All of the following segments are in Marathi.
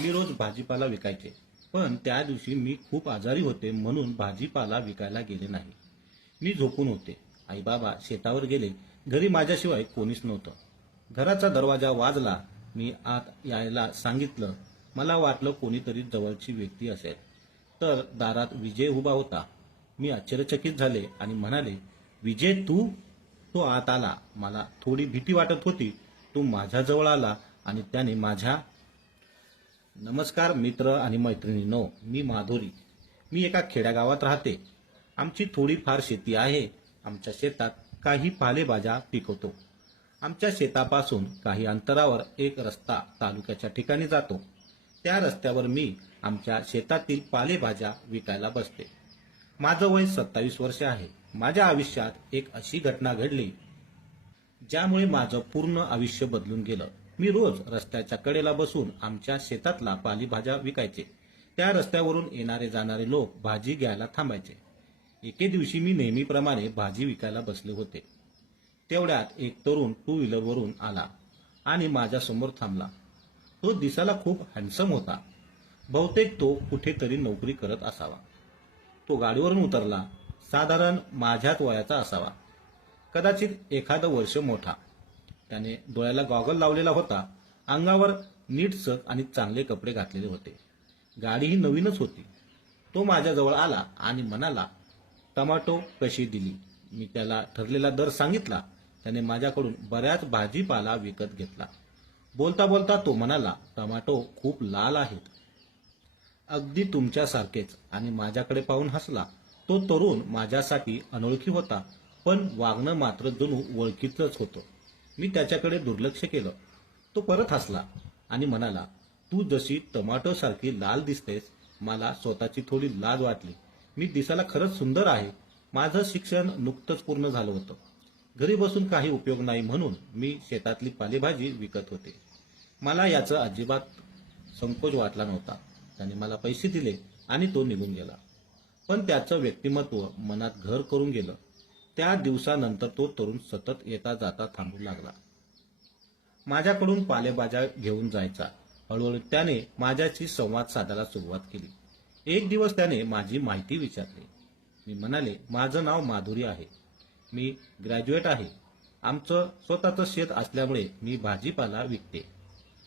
मी रोज भाजीपाला विकायचे, पण त्या दिवशी मी खूप आजारी होते म्हणून भाजीपाला विकायला गेले नाही. मी झोपून होते. आई बाबा शेतावर गेले. घरी माझ्याशिवाय कोणीच नव्हतं. घराचा दरवाजा वाजला. मी आत यायला सांगितलं. मला वाटलं कोणीतरी जवळची व्यक्ती असेल, तर दारात विजय उभा होता. मी आश्चर्यचकित झाले आणि म्हणाले, विजय तू? तो आत आला. मला थोडी भीती वाटत होती. तो माझ्याजवळ आला आणि त्याने माझ्या नमस्कार मित्र आणि मैत्रिणींनो, मी माधुरी. मी एका खेड्यागावात राहते. आमची थोडीफार शेती आहे. आमच्या शेतात काही पालेभाज्या पिकवतो. आमच्या शेतापासून काही अंतरावर एक रस्ता तालुक्याच्या ठिकाणी जातो. त्या रस्त्यावर मी आमच्या शेतातील पालेभाज्या विकायला बसते. माझं वय 27 वर्ष आहे. माझ्या आयुष्यात एक अशी घटना घडली ज्यामुळे माझं पूर्ण आयुष्य बदलून गेलं. मी रोज रस्त्याच्या कडेला बसून आमच्या शेतातला पालेभाज्या विकायचे. त्या रस्त्यावरून येणारे जाणारे लोक भाजी घ्यायला थांबायचे. एके दिवशी मी नेहमीप्रमाणे भाजी विकायला बसले होते. तेवढ्यात एक तरुण टू व्हीलरवरून आला आणि माझ्यासमोर थांबला. तो दिसायला खूप हँडसम होता. बहुतेक तो कुठेतरी नोकरी करत असावा. तो गाडीवरून उतरला. साधारण माझ्याच वयाचा असावा, कदाचित एखादं वर्ष मोठा. त्याने डोळ्याला गॉगल लावलेला होता. अंगावर नीटसक आणि चांगले कपडे घातलेले होते. गाडीही नवीनच होती. तो माझ्याजवळ आला आणि म्हणाला, टमाटो कशी दिली? मी त्याला ठरलेला दर सांगितला. त्याने माझ्याकडून बऱ्याच भाजीपाला विकत घेतला. बोलता बोलता तो म्हणाला, टमाटो खूप लाल आहेत. अगदी तुमच्यासारखेच. आणि माझ्याकडे पाहून हसला. तो तरुण माझ्यासाठी अनोळखी होता, पण वागणं मात्र जणू ओळखीचंच होतं. मी त्याच्याकडे दुर्लक्ष केलं. तो परत हसला आणि म्हणाला, तू जशी टमाटो सारखी लाल दिसतेस. मला स्वतःची थोडी लाज वाटली. मी दिसायला खरंच सुंदर आहे. माझं शिक्षण नुकतंच पूर्ण झालं होतं. घरी बसून काही उपयोग नाही म्हणून मी शेतातली पालेभाजी विकत होते. मला याचा अजिबात संकोच वाटला नव्हता. त्याने मला पैसे दिले आणि तो निघून गेला. पण त्याचं व्यक्तिमत्व मनात घर करून गेलं. त्या दिवसानंतर तो तरुण सतत येता जाता थांबू लागला. माझ्याकडून पालेभाज्या घेऊन जायचा. हळूहळू त्याने माझ्याशी संवाद साधायला सुरुवात केली. एक दिवस त्याने माझी माहिती विचारली. मी म्हणाले, माझं नाव माधुरी आहे. मी ग्रॅज्युएट आहे. आमचं स्वतःचं शेत असल्यामुळे मी भाजीपाला विकते.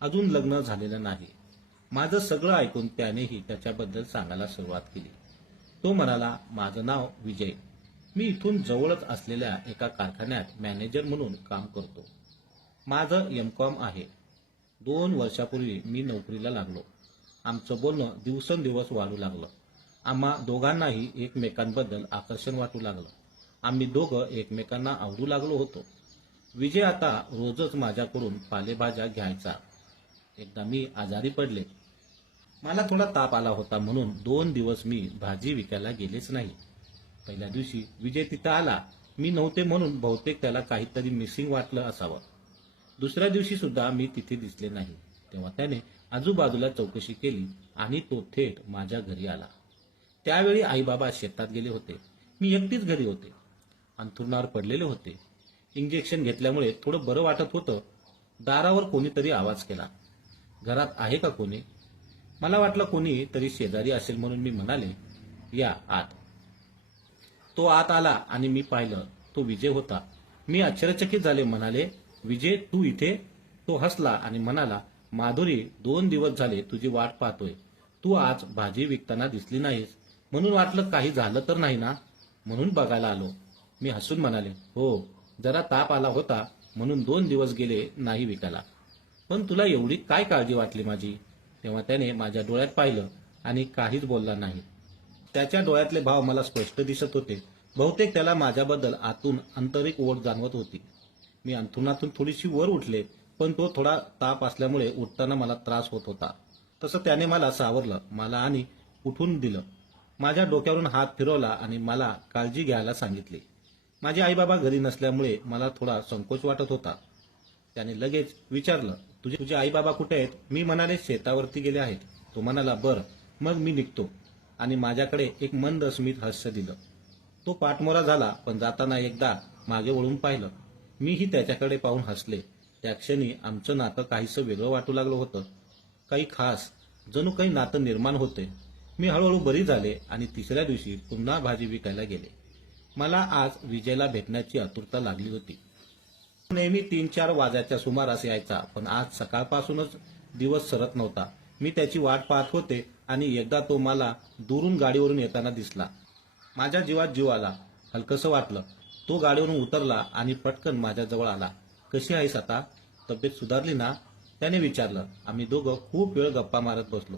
अजून लग्न झालेलं नाही. माझं सगळं ऐकून त्यानेही त्याच्याबद्दल सांगायला सुरुवात केली. तो म्हणाला, माझं नाव विजय. मी इथून जवळच असलेल्या एका कारखान्यात मॅनेजर म्हणून काम करतो. माझं एम.कॉम आहे. 2 वर्षापूर्वी मी नोकरीला लागलो. आमचं बोलणं दिवसेंदिवस वाढू लागलं. आम्हा दोघांनाही एकमेकांबद्दल आकर्षण वाटू लागलं. आम्ही दोघं एकमेकांना आवडू लागलो होतो. विजय आता रोजच माझ्याकडून पालेभाज्या घ्यायचा. एकदा मी आजारी पडले. मला थोडा ताप आला होता म्हणून 2 दिवस मी भाजी विकायला गेलेच नाही. पहिल्या दिवशी विजय तिथं आला. मी नव्हते म्हणून बहुतेक त्याला काहीतरी मिसिंग वाटलं असावं. दुसऱ्या दिवशी सुद्धा मी तिथे दिसले नाही. तेव्हा त्याने आजूबाजूला चौकशी केली आणि तो थेट माझ्या घरी आला. त्यावेळी आई बाबा शेतात गेले होते. मी एकटीच घरी होते. अंथरुणावर पडलेले होते. इंजेक्शन घेतल्यामुळे थोडं बरं वाटत होतं. दारावर कोणीतरी आवाज केला. घरात आहे का कोणी? मला वाटलं कोणी तरी शेजारी असेल म्हणून मी म्हणाले, या आत. तो आत आला आणि मी पाहिलं तो विजय होता. मी आश्चर्यचकित झाले. म्हणाले, विजय तू इथे? तो हसला आणि म्हणाला, माधुरी 2 दिवस झाले तुझी वाट पाहतोय. तू आज भाजी विकताना दिसली नाहीस म्हणून वाटलं काही झालं तर नाही ना, म्हणून बघायला आलो. मी हसून म्हणाले, हो, जरा ताप आला होता म्हणून 2 दिवस गेले नाही विकायला. पण तुला एवढी काय काळजी वाटली माझी? तेव्हा त्याने माझ्या डोळ्यात पाहिलं आणि काहीच बोलला नाही. त्याच्या डोळ्यातले भाव मला स्पष्ट दिसत होते. बहुतेक त्याला माझ्याबद्दल आतून आंतरिक ओढ जाणवत होती. मी अंथरुणातून थोडीशी वर उठले, पण तो थोडा ताप असल्यामुळे उठताना मला त्रास होत होता. तसं त्याने मला सावरलं, मला आणि उठून दिलं. माझ्या डोक्यावरून हात फिरवला आणि मला काळजी घ्यायला सांगितली. माझे आईबाबा घरी नसल्यामुळे मला थोडा संकोच वाटत होता. त्याने लगेच विचारलं, तुझे आईबाबा कुठे आहेत? मी म्हणाले, शेतावरती गेले आहेत. तो म्हणाला, बरं, मग मी निघतो. आणि माझ्याकडे एक मंद स्मित हास्य दिलं. तो पाठमोरा झाला, पण जाताना एकदा मागे वळून पाहिलं. मीही त्याच्याकडे पाहून हसले. त्या क्षणी आमचं नातं काहीसं वेगळं वाटू लागलं होतं. काही खास जणू काही नातं निर्माण होते. मी हळूहळू बरी झाले आणि तिसऱ्या दिवशी पुन्हा भाजी विकायला गेले. मला आज विजयला भेटण्याची आतुरता लागली होती. नेहमी 3-4 वाजाच्या सुमारास यायचा, पण आज सकाळपासूनच दिवस सरत नव्हता. मी त्याची वाट पाहत होते आणि एकदा तो मला दुरून गाडीवरून येताना दिसला. माझ्या जीवात जीव आला. हलकसं वाटलं. तो गाडीवरून उतरला आणि पटकन माझ्याजवळ आला. कशी आहेस आता? तब्येत सुधारली ना? त्याने विचारलं. आम्ही दोघं खूप वेळ गप्पा मारत बसलो.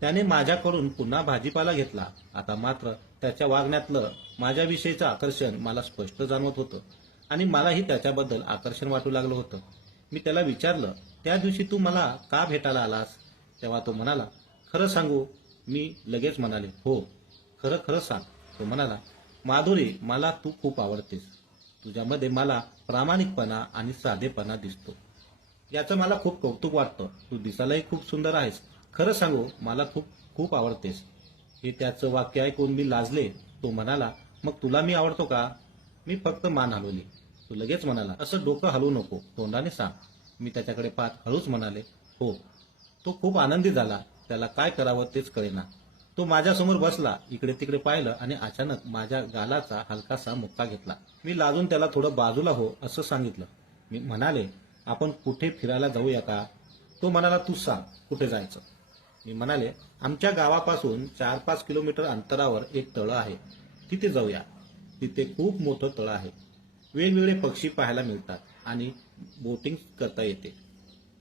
त्याने माझ्याकडून पुन्हा भाजीपाला घेतला. आता मात्र त्याच्या वागण्यातलं माझ्याविषयीचं आकर्षण मला स्पष्ट जाणवत होतं आणि मलाही त्याच्याबद्दल आकर्षण वाटू लागलं होतं. मी त्याला विचारलं, त्या दिवशी तू मला का भेटायला आलास? तेव्हा तो म्हणाला, खरं सांगू? मी लगेच म्हणाले, हो, खरं खरं सांग. तो म्हणाला, माधुरी, मला तू खूप आवडतेस. तुझ्यामध्ये मला प्रामाणिकपणा आणि साधेपणा दिसतो. याचं मला खूप कौतुक वाटतं. तू दिसायलाही खूप सुंदर आहेस. खरं सांगू, मला खूप खूप आवडतेस. हे त्याचं वाक्य ऐकून मी लाजले. तो म्हणाला, मग तुला मी आवडतो का? मी फक्त मान हलवली. तो लगेच म्हणाला, असं डोकं हलवू नको, तोंडाने सांग. मी त्याच्याकडे पाहत हळूच म्हणाले, हो. तो खूप आनंदी झाला. त्याला काय करावं तेच कळेना. तो माझ्यासमोर बसला, इकडे तिकडे पाहिलं आणि अचानक माझ्या गालाचा हलकासा मुक्का घेतला. मी लाजून त्याला थोडं बाजूला हो असं सांगितलं. मी म्हणाले, आपण कुठे फिरायला जाऊया का? तो म्हणाला, तू सांग, कुठे जायचं? मी म्हणाले, आमच्या गावापासून 4-5 किलोमीटर अंतरावर एक तळं आहे, तिथे जाऊया. तिथे खूप मोठं तळं आहे. वेगवेगळे पक्षी पाहायला मिळतात आणि बोटिंग करता येते.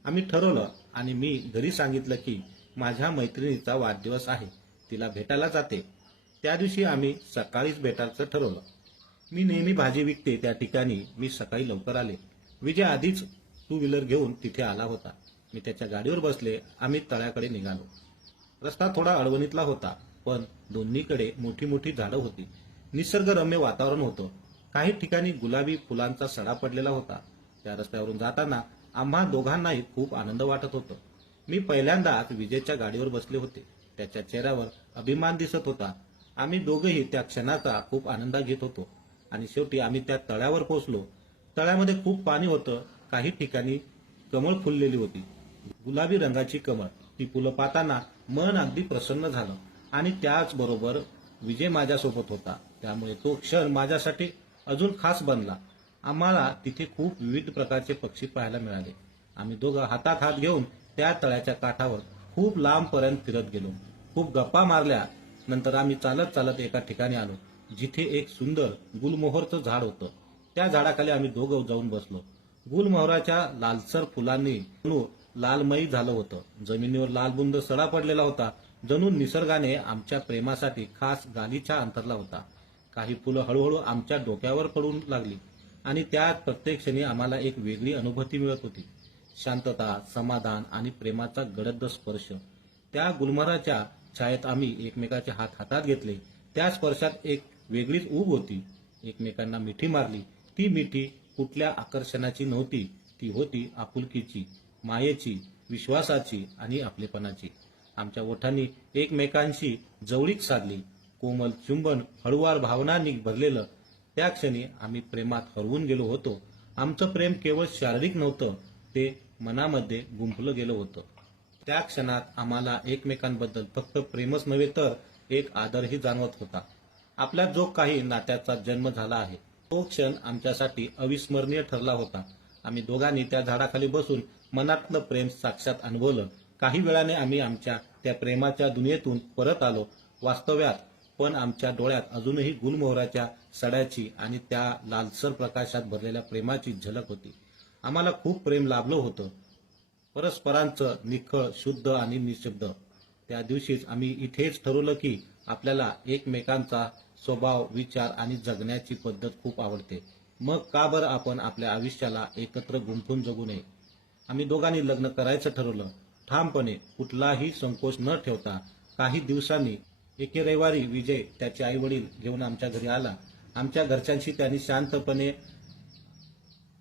आम्ही ठरवलं आणि मी घरी सांगितलं की माझ्या मैत्रिणीचा वाढदिवस आहे, तिला भेटायला जाते. त्या दिवशी आम्ही सकाळीच भेटायचं ठरवलं. मी नेहमी भाजी विकते त्या ठिकाणी मी सकाळी लवकर आले. विजय आधीच 2 व्हीलर घेऊन तिथे आला होता. मी त्याच्या गाडीवर बसले. आम्ही तळ्याकडे निघालो. रस्ता थोडा अडवणीतला होता, पण दोन्हीकडे मोठी मोठी झाडं होती. निसर्गरम्य वातावरण होतं. काही ठिकाणी गुलाबी फुलांचा सडा पडलेला होता. त्या रस्त्यावरून जाताना आम्हा दोघांनाही खूप आनंद वाटत होता. मी पहिल्यांदाच विजयच्या गाडीवर बसले होते. त्याच्या चेहऱ्यावर अभिमान दिसत होता. आम्ही दोघंही त्या क्षणाचा खूप आनंद घेत होतो आणि शेवटी आम्ही त्या तळ्यावर पोहोचलो. तळ्यामध्ये खूप पाणी होतं. काही ठिकाणी कमळ फुललेली होती, गुलाबी रंगाची कमळ. ती फुलं पाहताना मन अगदी प्रसन्न झालं आणि त्याचबरोबर विजय माझ्यासोबत होता, त्यामुळे तो क्षण माझ्यासाठी अजून खास बनला. आम्हाला तिथे खूप विविध प्रकारचे पक्षी पाहायला मिळाले. आम्ही दोघं हातात हात घेऊन त्या तळ्याच्या काठावर खूप लांबपर्यंत फिरत गेलो. खूप गप्पा मारल्या. नंतर आम्ही चालत चालत एका ठिकाणी आलो, जिथे एक सुंदर गुलमोहरचं झाड होतं. त्या झाडाखाली आम्ही दोघं जाऊन बसलो. गुलमोहराच्या लालसर फुलांनी जणू लालमयी झालं होतं. जमिनीवर लालबुंद सडा पडलेला होता, जणू निसर्गाने आमच्या प्रेमासाठी खास गालिचा अंतरला होता. काही फुलं हळूहळू आमच्या डोक्यावर पडू लागली आणि त्यात प्रत्येक क्षणी आम्हाला एक वेगळी अनुभूती मिळत होती. शांतता, समाधान आणि प्रेमाचा गडद स्पर्श. त्या गुलमोहराच्या छायेत आम्ही एकमेकाचे हात हातात घेतले. त्या स्पर्शात एक वेगळीच ऊब होती. एकमेकांना मिठी मारली. ती मिठी कुठल्या आकर्षणाची नव्हती, ती होती आपुलकीची, मायेची, विश्वासाची आणि आपलेपणाची. आमच्या ओठांनी एकमेकांशी जवळीक साधली. कोमल चुंबन हळुवार भावनांनी भरलेलं. त्या क्षणी आम्ही प्रेमात हरवून गेलो होतो. आमचं प्रेम केवळ शारीरिक नव्हतं, ते मनामध्ये गुंफलं गेलं होतं. त्या क्षणात आम्हाला एकमेकांबद्दल फक्त प्रेमच नव्हे तर एक आदरही जाणवत होता. आपल्यात जो काही नात्याचा जन्म झाला आहे, तो क्षण आमच्यासाठी अविस्मरणीय ठरला होता. आम्ही दोघांनी त्या झाडाखाली बसून मनातलं प्रेम साक्षात अनुभवलं. काही वेळाने आम्ही आमच्या त्या प्रेमाच्या दुनियेतून परत आलो वास्तव्यात, पण आमच्या डोळ्यात अजूनही गुलमोहराच्या सड्याची आणि त्या लालसर प्रकाशात भरलेल्या प्रेमाची झलक होती. आम्हाला खूप प्रेम लाभलं होतं, परस्परांचं, निखळ, शुद्ध आणि निशब्द. त्या दिवशीच आम्ही इथेच ठरवलं की आपल्याला एकमेकांचा स्वभाव, विचार आणि जगण्याची पद्धत खूप आवडते. मग का बरं आपण आपल्या आयुष्याला एकत्र गुंफून जगू नये? आम्ही दोघांनी लग्न करायचं ठरवलं, ठामपणे, कुठलाही संकोच न ठेवता. काही दिवसांनी एके रविवारी विजय त्याचे आई वडील घेऊन आमच्या घरी आला. आमच्या घरच्यांशी त्यांनी शांतपणे,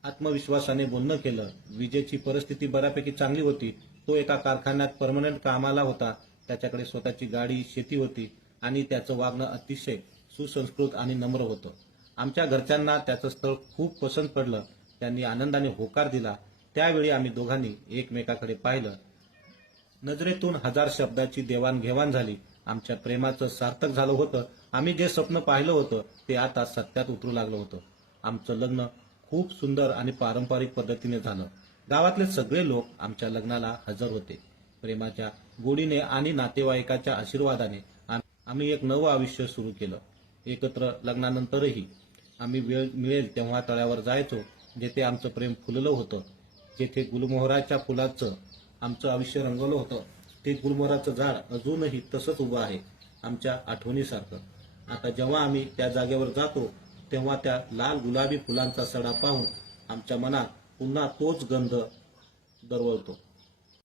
आत्मविश्वासाने बोलणं केलं. विजयची परिस्थिती बऱ्यापैकी चांगली होती. तो एका कारखान्यात परमनंट कामाला होता. त्याच्याकडे स्वतःची गाडी, शेती होती आणि त्याचं वागणं अतिशय सुसंस्कृत आणि नम्र होतं. आमच्या घरच्यांना त्याचं स्थळ खूप पसंत पडलं. त्यांनी आनंदाने होकार दिला. त्यावेळी आम्ही दोघांनी एकमेकाकडे पाहिलं. नजरेतून हजार शब्दाची देवाणघेवाण झाली. आमच्या प्रेमाचं सार्थक झालं होतं. आम्ही जे स्वप्न पाहिलं होतं ते आता सत्यात उतरू लागलं होतं. आमचं लग्न खूप सुंदर आणि पारंपरिक पद्धतीने झालं. गावातले सगळे लोक आमच्या लग्नाला हजर होते. प्रेमाच्या गोडीने आणि नातेवाईकाच्या आशीर्वादाने आम्ही एक नवं आयुष्य सुरू केलं. एकत्र लग्नानंतरही आम्ही वेळ मिळेल तेव्हा तळ्यावर जायचो, जेथे आमचं प्रेम फुललं होतं, जेथे गुलमोहराच्या फुलाचं आमचं आयुष्य रंगवलं होतं. ते गुलमोहराचं झाड अजूनही तसंच उभं आहे, आमच्या आठवणीसारखं. आता जेव्हा आम्ही त्या जागेवर जातो तेव्हा त्या लाल गुलाबी फुलांचा सडा पाहून आमच्या मनात पुन्हा तोच गंध दरवळतो.